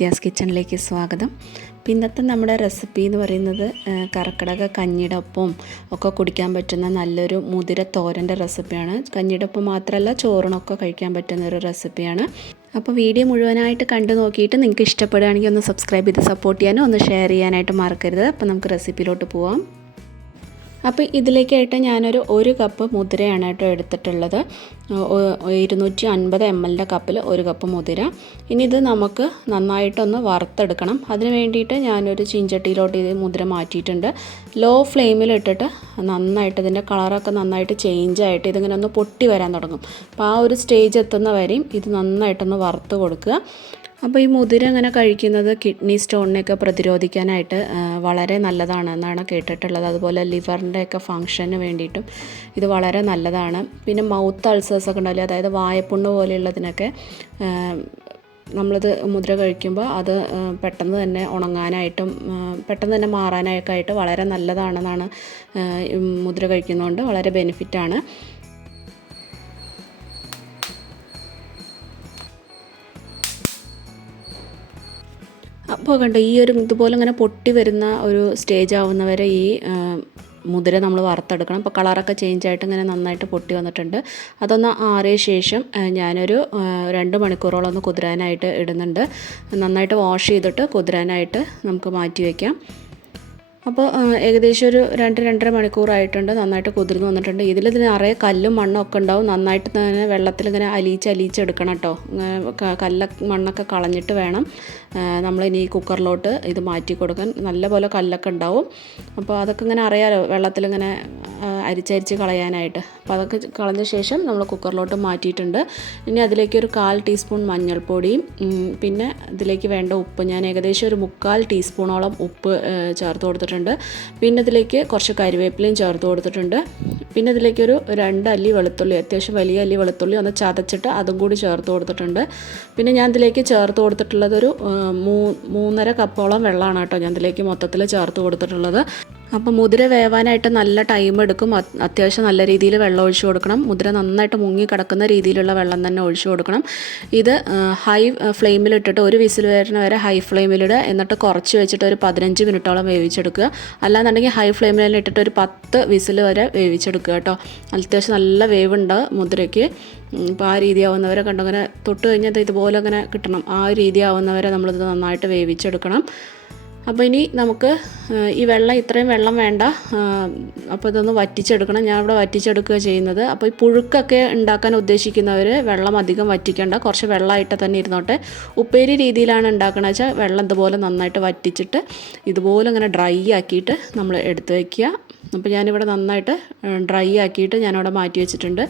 വിദ്യാസ് കിച്ചണിലേക്ക് സ്വാഗതം. ഇന്നത്തെ നമ്മുടെ റെസിപ്പി എന്ന് പറയുന്നത് കർക്കിടക കഞ്ഞിയുടെ ഒപ്പം ഒക്കെ കുടിക്കാൻ പറ്റുന്ന നല്ലൊരു മുതിര തോരൻ്റെ റെസിപ്പിയാണ്. കഞ്ഞിയുടെ ഒപ്പം മാത്രമല്ല ചോറിനൊക്കെ കഴിക്കാൻ പറ്റുന്ന ഒരു റെസിപ്പിയാണ്. അപ്പോൾ വീഡിയോ മുഴുവനായിട്ട് കണ്ടു നോക്കിയിട്ട് നിങ്ങൾക്ക് ഇഷ്ടപ്പെടുകയാണെങ്കിൽ ഒന്ന് സബ്സ്ക്രൈബ് ചെയ്ത് സപ്പോർട്ട് ചെയ്യാനും ഒന്ന് ഷെയർ ചെയ്യാനായിട്ട് മറക്കരുത്. അപ്പോൾ നമുക്ക് റെസിപ്പിയിലോട്ട് പോവാം. അപ്പോൾ ഇതിലേക്കായിട്ട് ഒരു കപ്പ് മുതിരയാണ് കേട്ടോ എടുത്തിട്ടുള്ളത്. 250 ml കപ്പിൽ 1 കപ്പ് മുതിര. ഇനി ഇത് നമുക്ക് നന്നായിട്ടൊന്ന് വറുത്തെടുക്കണം. അതിന് വേണ്ടിയിട്ട് ഞാനൊരു ചീഞ്ചട്ടിയിലോട്ട് ഇത് മുതിര മാറ്റിയിട്ടുണ്ട്. ലോ ഫ്ലെയിമിലിട്ടിട്ട് നന്നായിട്ട് ഇതിൻ്റെ കളറൊക്കെ നന്നായിട്ട് ചേഞ്ചായിട്ട് ഇതിങ്ങനെ ഒന്ന് പൊട്ടി വരാൻ തുടങ്ങും. അപ്പോൾ ആ ഒരു സ്റ്റേജ് എത്തുന്ന വരെയും ഇത് നന്നായിട്ടൊന്ന് വറുത്ത് കൊടുക്കുക. അപ്പോൾ ഈ മുതിര അങ്ങനെ കഴിക്കുന്നത് കിഡ്നി സ്റ്റോണിനെയൊക്കെ പ്രതിരോധിക്കാനായിട്ട് വളരെ നല്ലതാണെന്നാണ് കേട്ടിട്ടുള്ളത്. അതുപോലെ ലിവറിൻ്റെയൊക്കെ ഫങ്ഷന് വേണ്ടിയിട്ടും ഇത് വളരെ നല്ലതാണ്. പിന്നെ മൗത്ത് അൾസേഴ്സൊക്കെ ഉണ്ടാവില്ലേ, അതായത് വായപ്പുണ്ണ് പോലെയുള്ളതിനൊക്കെ നമ്മളിത് മുതിര കഴിക്കുമ്പോൾ അത് പെട്ടെന്ന് തന്നെ ഉണങ്ങാനായിട്ടും പെട്ടെന്ന് തന്നെ മാറാനൊക്കെ ആയിട്ട് വളരെ നല്ലതാണെന്നാണ് മുതിര കഴിക്കുന്നതുകൊണ്ട് വളരെ ബെനിഫിറ്റാണ്. അപ്പോൾ കണ്ടോ, ഇതുപോലെ ഇങ്ങനെ പൊട്ടി വരുന്ന ഒരു സ്റ്റേജ് ആവുന്നവരെ ഈ മുതിര നമ്മൾ വറുത്തെടുക്കണം. അപ്പോൾ കളറൊക്കെ ചേഞ്ച് ആയിട്ട് ഇങ്ങനെ നന്നായിട്ട് പൊട്ടി വന്നിട്ടുണ്ട്. അതൊന്ന് ആറിയ ശേഷം ഞാനൊരു 2 മണിക്കൂറോളം ഒന്ന് കുതിരാനായിട്ട് ഇടുന്നുണ്ട്. നന്നായിട്ട് വാഷ് ചെയ്തിട്ട് കുതിരാനായിട്ട് നമുക്ക് മാറ്റി വയ്ക്കാം. അപ്പോൾ ഏകദേശം ഒരു 2-2.5 മണിക്കൂറായിട്ടുണ്ട്. നന്നായിട്ട് കുതിർന്ന് വന്നിട്ടുണ്ട്. ഇതിൽ നിറയെ കല്ലും മണ്ണും ഒക്കെ ഉണ്ടാവും. നന്നായിട്ട് തന്നെ വെള്ളത്തിൽ ഇങ്ങനെ അലിയിച്ചെടുക്കണം കേട്ടോ. മണ്ണൊക്കെ കളഞ്ഞിട്ട് വേണം നമ്മളിനി കുക്കറിലോട്ട് ഇത് മാറ്റി കൊടുക്കാൻ. നല്ലപോലെ കല്ലൊക്കെ ഉണ്ടാവും. അപ്പോൾ അതൊക്കെ ഇങ്ങനെ അറിയാലോ, വെള്ളത്തിലിങ്ങനെ അരിച്ചരിച്ച് കളയാനായിട്ട്. അപ്പോൾ അതൊക്കെ കളഞ്ഞ ശേഷം നമ്മൾ കുക്കറിലോട്ട് മാറ്റിയിട്ടുണ്ട്. ഇനി അതിലേക്ക് ഒരു 1/4 ടീസ്പൂൺ മഞ്ഞൾപ്പൊടിയും പിന്നെ ഇതിലേക്ക് വേണ്ട ഉപ്പ് ഞാൻ ഏകദേശം ഒരു 3/4 ടീസ്പൂണോളം ഉപ്പ് ചേർത്ത് കൊടുത്തിട്ടുണ്ട്. പിന്നെ ഇതിലേക്ക് കുറച്ച് കരിവേപ്പിലയും ചേർത്ത് കൊടുത്തിട്ടുണ്ട്. പിന്നെ ഇതിലേക്കൊരു 2 അല്ലി വെളുത്തുള്ളി, അത്യാവശ്യം വലിയ അല്ലി വെളുത്തുള്ളി ഒന്ന് ചതച്ചിട്ട് അതും കൂടി ചേർത്ത് കൊടുത്തിട്ടുണ്ട്. പിന്നെ ഞാൻ ഇതിലേക്ക് ചേർത്ത് കൊടുത്തിട്ടുള്ളത് ഒരു 3.5 കപ്പോളം വെള്ളമാണ് കേട്ടോ ഞാൻ ഇതിലേക്ക് മൊത്തത്തിൽ ചേർത്ത് കൊടുത്തിട്ടുള്ളത്. അപ്പോൾ മുതിര വേവാനായിട്ട് നല്ല ടൈം എടുക്കും. അത്യാവശ്യം നല്ല രീതിയിൽ വെള്ളം ഒഴിച്ചു കൊടുക്കണം. മുതിര നന്നായിട്ട് മുങ്ങി കിടക്കുന്ന രീതിയിലുള്ള വെള്ളം തന്നെ ഒഴിച്ചു കൊടുക്കണം. ഇത് ഹൈ ഫ്ലെയിമിലിട്ടിട്ട് ഒരു വിസിൽ വരുന്ന വരെ ഹൈ ഫ്ലെയിമിലിടുക. എന്നിട്ട് കുറച്ച് വെച്ചിട്ട് ഒരു 15 മിനിറ്റോളം വേവിച്ചെടുക്കുക. അല്ലാന്നുണ്ടെങ്കിൽ ഹൈ ഫ്ലെയിമിൽ ഇട്ടിട്ട് ഒരു 10 വിസിൽ വരെ വേവിച്ചെടുക്കുക കേട്ടോ. അത്യാവശ്യം നല്ല വേവുണ്ട് മുതിരയ്ക്ക്. അപ്പോൾ ആ രീതി ആവുന്നവരെ കണ്ടങ്ങനെ തൊട്ട് കഴിഞ്ഞാൽ ഇതുപോലെ അങ്ങനെ കിട്ടണം. ആ രീതി ആവുന്നവരെ നമ്മളിത് നന്നായിട്ട് വേവിച്ചെടുക്കണം. അപ്പോൾ ഇനി നമുക്ക് ഈ ഇത്രയും വെള്ളം വേണ്ട. അപ്പോൾ ഇതൊന്ന് വറ്റിച്ചെടുക്കണം. ഞാൻ ഇവിടെ വറ്റിച്ചെടുക്കുക ചെയ്യുന്നത്. അപ്പോൾ ഈ പുഴുക്കൊക്കെ ഉണ്ടാക്കാൻ ഉദ്ദേശിക്കുന്നവർ വെള്ളം അധികം വറ്റിക്കേണ്ട, കുറച്ച് വെള്ളമായിട്ട് തന്നെ ഇരുന്നോട്ടെ. ഉപ്പേരി രീതിയിലാണ് ഉണ്ടാക്കണമെന്ന് വെച്ചാൽ വെള്ളം ഇതുപോലെ നന്നായിട്ട് വറ്റിച്ചിട്ട് ഇതുപോലെ ഇങ്ങനെ ഡ്രൈ ആക്കിയിട്ട് നമ്മൾ എടുത്ത് വയ്ക്കുക. അപ്പോൾ ഞാനിവിടെ നന്നായിട്ട് ഡ്രൈ ആക്കിയിട്ട് ഞാനവിടെ മാറ്റി വെച്ചിട്ടുണ്ട്.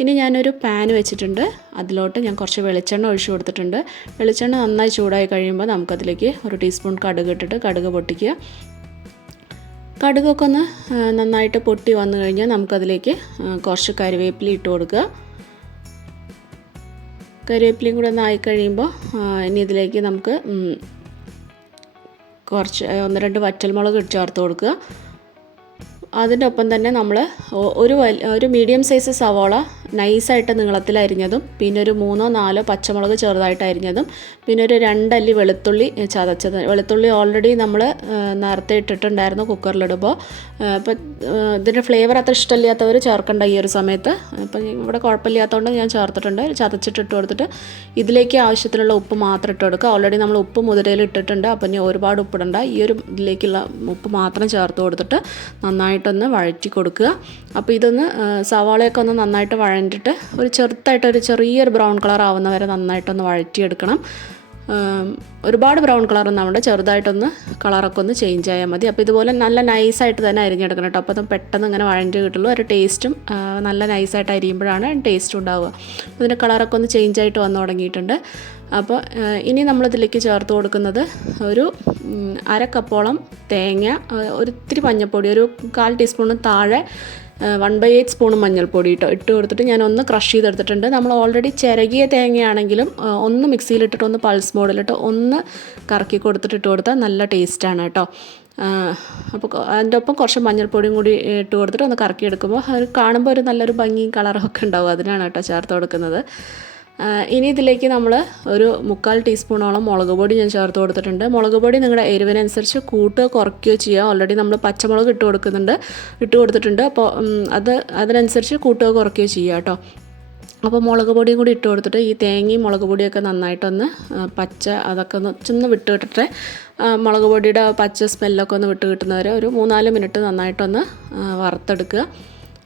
ഇനി ഞാനൊരു പാൻ വെച്ചിട്ടുണ്ട്. അതിലോട്ട് ഞാൻ കുറച്ച് വെളിച്ചെണ്ണ ഒഴിച്ചു കൊടുത്തിട്ടുണ്ട്. വെളിച്ചെണ്ണ നന്നായി ചൂടായി കഴിയുമ്പോൾ നമുക്കതിലേക്ക് 1 ടീസ്പൂൺ കടുക് ഇട്ടിട്ട് കടുക് പൊട്ടിക്കുക. കടുകൊക്കെ ഒന്ന് നന്നായിട്ട് പൊട്ടി വന്നു കഴിഞ്ഞാൽ നമുക്കതിലേക്ക് കുറച്ച് കരിവേപ്പില ഇട്ട് കൊടുക്കുക. കരിവേപ്പിലയും കൂടെ ഒന്ന് ആയിക്കഴിയുമ്പോൾ ഇനി ഇതിലേക്ക് നമുക്ക് കുറച്ച് 1-2 വറ്റൽമുളക് ചേർത്ത് കൊടുക്കുക. അതിൻ്റെ ഒപ്പം തന്നെ നമ്മൾ ഒരു മീഡിയം സൈസ് സവാള നൈസായിട്ട് നീളത്തിൽ അരിഞ്ഞതും, പിന്നെ ഒരു 3-4 പച്ചമുളക് ചെറുതായിട്ട് അരിഞ്ഞതും, പിന്നെ ഒരു 2 അല്ലി വെളുത്തുള്ളി ചതച്ചത്. വെളുത്തുള്ളി ഓൾറെഡി നമ്മൾ നേരത്തെ ഇട്ടിട്ടുണ്ടായിരുന്നു കുക്കറിലിടുമ്പോൾ. അപ്പോൾ ഇതിൻ്റെ ഫ്ലേവർ അത്ര ഇഷ്ടമില്ലാത്തവർ ചേർക്കണ്ട ഈ ഒരു സമയത്ത്. അപ്പം ഇവിടെ കുഴപ്പമില്ലാത്തതുകൊണ്ട് ഞാൻ ചേർത്തിട്ടുണ്ട്. ചതച്ചിട്ടിട്ട് കൊടുത്തിട്ട് ഇതിലേക്ക് ആവശ്യത്തിനുള്ള ഉപ്പ് മാത്രം ഇട്ട് കൊടുക്കുക. ഓൾറെഡി നമ്മൾ ഉപ്പ് മുതിരയിൽ ഇട്ടിട്ടുണ്ട്. അപ്പം ഇനി ഒരുപാട് ഉപ്പിടണ്ട. ഈ ഒരു ഇതിലേക്കുള്ള ഉപ്പ് മാത്രം ചേർത്ത് കൊടുത്തിട്ട് നന്നായിട്ടൊന്ന് വഴറ്റി കൊടുക്കുക. അപ്പോൾ ഇതൊന്ന് സവാളയൊക്കെ ഒന്ന് നന്നായിട്ട് വഴണ്ടിട്ട് ഒരു ചെറിയൊരു ബ്രൗൺ കളർ ആവുന്ന വരെ നന്നായിട്ടൊന്ന് വഴറ്റിയെടുക്കണം. ഒരുപാട് ബ്രൗൺ കളറൊന്നും ആവണ്ട, ചെറുതായിട്ടൊന്ന് കളറൊക്കെ ഒന്ന് ചേഞ്ച് ആയാൽ മതി. അപ്പോൾ ഇതുപോലെ നല്ല നൈസായിട്ട് തന്നെ അരിഞ്ഞെടുക്കണം കേട്ടോ. അപ്പോൾ അത് പെട്ടെന്ന് ഇങ്ങനെ വഴണ്ടി കിട്ടുള്ളൂ. ഒരു ടേസ്റ്റും നല്ല നൈസായിട്ട് അരിയുമ്പോഴാണ് ടേസ്റ്റ് ഉണ്ടാവുക. അതിൻ്റെ കളറൊക്കെ ഒന്ന് ചേഞ്ച് ആയിട്ട് വന്നു തുടങ്ങിയിട്ടുണ്ട്. അപ്പോൾ ഇനി നമ്മളിതിലേക്ക് ചേർത്ത് കൊടുക്കുന്നത് ഒരു 1/2 കപ്പോളം തേങ്ങ, ഒരിത്തിരി മഞ്ഞൾപ്പൊടി, ഒരു 1/4 ടീസ്പൂണ് താഴെ 1/8 സ്പൂൺ മഞ്ഞൾപ്പൊടി ഇട്ട് കൊടുത്തിട്ട് ഞാനൊന്ന് ക്രഷ് ചെയ്തെടുത്തിട്ടുണ്ട്. നമ്മൾ ഓൾറെഡി ചിരകിയ തേങ്ങയാണെങ്കിലും ഒന്ന് മിക്സിയിലിട്ടിട്ട് ഒന്ന് പൾസ് മോഡിലിട്ട് ഒന്ന് കറക്കി ഇട്ട് കൊടുത്താൽ നല്ല ടേസ്റ്റാണ് കേട്ടോ. അപ്പോൾ അതിൻ്റെ ഒപ്പം കുറച്ച് മഞ്ഞൾപ്പൊടിയും കൂടി ഇട്ട് കൊടുത്തിട്ട് ഒന്ന് കറക്കി എടുക്കുമ്പോൾ അത് കാണുമ്പോൾ ഒരു നല്ലൊരു ഭംഗിയും കളറും ഒക്കെ ഉണ്ടാവും. അതിനാണ് കേട്ടോ ചേർത്ത് കൊടുക്കുന്നത്. ഇനി ഇതിലേക്ക് നമ്മൾ ഒരു 3/4 ടീസ്പൂണോളം മുളക് പൊടി ഞാൻ ചേർത്ത് കൊടുത്തിട്ടുണ്ട്. മുളക് പൊടി നിങ്ങളുടെ എരിവിനനുസരിച്ച് കൂട്ടുകയോ കുറയ്ക്കുകയോ ചെയ്യുക. ഓൾറെഡി നമ്മൾ പച്ചമുളക് ഇട്ട് കൊടുത്തിട്ടുണ്ട്. അപ്പോൾ അതിനനുസരിച്ച് കൂട്ടുകയോ കുറയ്ക്കുകയോ ചെയ്യുക കേട്ടോ. അപ്പോൾ മുളക് പൊടിയും കൂടി ഇട്ട് കൊടുത്തിട്ട് ഈ തേങ്ങയും മുളക് പൊടിയൊക്കെ നന്നായിട്ടൊന്ന് അതൊക്കെ ഒന്ന് വിട്ട് കിട്ടട്ടെ. മുളക് പൊടിയുടെ പച്ച സ്മെല്ലൊക്കെ ഒന്ന് വിട്ട് കിട്ടുന്നവരെ ഒരു 3-4 മിനിറ്റ് നന്നായിട്ടൊന്ന് വറുത്തെടുക്കുക.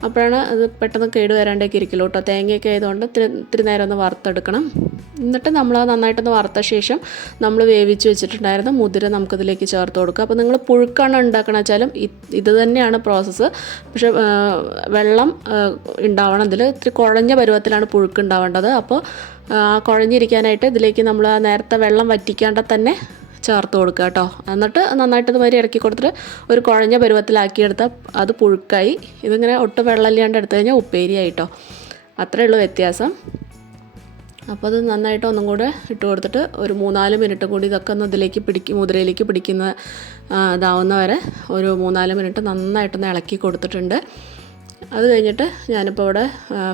അപ്പോഴാണ് അത് പെട്ടെന്ന് കേട് വരാണ്ടേക്ക് ഇരിക്കുള്ളൂ കേട്ടോ. തേങ്ങയൊക്കെ ആയതുകൊണ്ട് ഇത്തിരി നേരം ഒന്ന് വറുത്തെടുക്കണം. എന്നിട്ട് നമ്മൾ നന്നായിട്ടൊന്ന് വറുത്ത ശേഷം നമ്മൾ വേവിച്ച് വെച്ചിട്ടുണ്ടായിരുന്ന മുതിര നമുക്കിതിലേക്ക് ചേർത്ത് കൊടുക്കുക. അപ്പോൾ നിങ്ങൾ പുഴുക്കാണ് ഉണ്ടാക്കണമെന്ന് വെച്ചാലും ഇത് തന്നെയാണ് പ്രോസസ്സ്. പക്ഷേ വെള്ളം ഉണ്ടാവണം. ഇതിൽ ഇത്തിരി കുഴഞ്ഞ പരുവത്തിലാണ് പുഴുക്ക് ഉണ്ടാവേണ്ടത്. അപ്പോൾ കുഴഞ്ഞിരിക്കാനായിട്ട് ഇതിലേക്ക് നമ്മൾ നേരത്തെ വെള്ളം വറ്റിക്കാണ്ട് തന്നെ ചേർത്ത് കൊടുക്കുക കേട്ടോ. എന്നിട്ട് നന്നായിട്ടത് വരെ ഇറക്കി കൊടുത്തിട്ട് ഒരു കുഴഞ്ഞ പരുവത്തിലാക്കിയെടുത്താൽ അത് പുഴുക്കായി. ഇതിങ്ങനെ ഒട്ടും വെള്ളമില്ലാണ്ട് എടുത്തു കഴിഞ്ഞാൽ ഉപ്പേരിയായിട്ടോ. അത്രയേ ഉള്ളൂ വ്യത്യാസം. അപ്പോൾ അത് നന്നായിട്ട് ഒന്നും കൂടെ ഇട്ട് കൊടുത്തിട്ട് ഒരു 3-4 മിനിറ്റ് കൂടി ഇതൊക്കെ ഒന്ന് മുതിരയിലേക്ക് പിടിക്കുന്ന ഇതാവുന്ന വരെ ഒരു 3-4 മിനിറ്റ് നന്നായിട്ടൊന്ന് ഇളക്കി കൊടുത്തിട്ടുണ്ട്. അത് കഴിഞ്ഞിട്ട് ഞാനിപ്പോൾ ഇവിടെ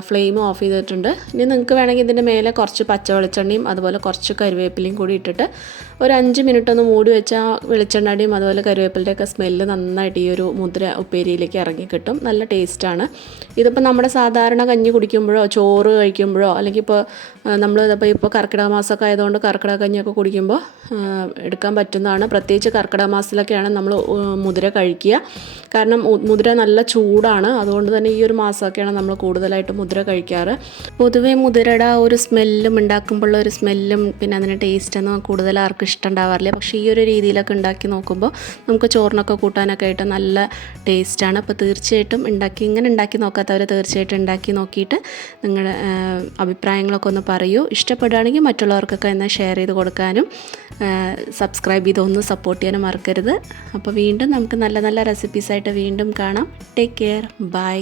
ഫ്ലെയിം ഓഫ് ചെയ്തിട്ടുണ്ട്. ഇനി നിങ്ങൾക്ക് വേണമെങ്കിൽ ഇതിൻ്റെ മേലെ കുറച്ച് പച്ച വെളിച്ചെണ്ണയും അതുപോലെ കുറച്ച് കറിവേപ്പിലയും കൂടി ഇട്ടിട്ട് ഒരു 5 മിനിറ്റ് ഒന്ന് മൂടി വെച്ചാൽ വെളിച്ചെണ്ണയുടെയും അതുപോലെ കറിവേപ്പിലയുടെയൊക്കെ സ്മെല്ല് നന്നായിട്ട് ഈ ഒരു മുതിര ഉപ്പേരിയിലേക്ക് ഇറങ്ങി കിട്ടും. നല്ല ടേസ്റ്റാണ്. ഇതിപ്പോൾ നമ്മുടെ സാധാരണ കഞ്ഞി കുടിക്കുമ്പോഴോ ചോറ് കഴിക്കുമ്പോഴോ അല്ലെങ്കിൽ ഇപ്പോൾ കർക്കിടക മാസമൊക്കെ ആയതുകൊണ്ട് കർക്കിടക കഞ്ഞിയൊക്കെ കുടിക്കുമ്പോൾ എടുക്കാൻ പറ്റുന്നതാണ്. പ്രത്യേകിച്ച് കർക്കിടക മാസത്തിലൊക്കെയാണ് നമ്മൾ മുതിര കഴിക്കുക. കാരണം മുതിര നല്ല ചൂടാണ്. അതുകൊണ്ട് തന്നെ ഈ ഒരു മാസമൊക്കെയാണ് നമ്മൾ കൂടുതലായിട്ട് മുതിര കഴിക്കാറ്. പൊതുവേ മുതിരയുടെ ഒരു സ്മെല്ലും ഉണ്ടാക്കുമ്പോഴുള്ള ഒരു സ്മെല്ലും പിന്നെ അതിൻ്റെ ടേസ്റ്റൊന്നും കൂടുതൽ ആർക്കും ഇഷ്ടം ഉണ്ടാവാറില്ല. പക്ഷേ ഈ ഒരു രീതിയിലൊക്കെ ഉണ്ടാക്കി നോക്കുമ്പോൾ നമുക്ക് ചോറിനൊക്കെ കൂട്ടാനൊക്കെ ആയിട്ട് നല്ല ടേസ്റ്റാണ്. അപ്പോൾ തീർച്ചയായിട്ടും ഇങ്ങനെ ഉണ്ടാക്കി നോക്കാത്തവർ തീർച്ചയായിട്ടും ഉണ്ടാക്കി നോക്കിയിട്ട് നിങ്ങളുടെ അഭിപ്രായങ്ങളൊക്കെ ഒന്ന് പറയൂ. ഇഷ്ടപ്പെടുകയാണെങ്കിൽ മറ്റുള്ളവർക്കൊക്കെ എന്നാൽ ഷെയർ ചെയ്ത് കൊടുക്കാനും സബ്സ്ക്രൈബ് ചെയ്തൊന്ന് സപ്പോർട്ട് ചെയ്യാനും മറക്കരുത്. അപ്പോൾ വീണ്ടും നമുക്ക് നല്ല നല്ല റെസിപ്പീസായിട്ട് വീണ്ടും കാണാം. Take care. ബൈ.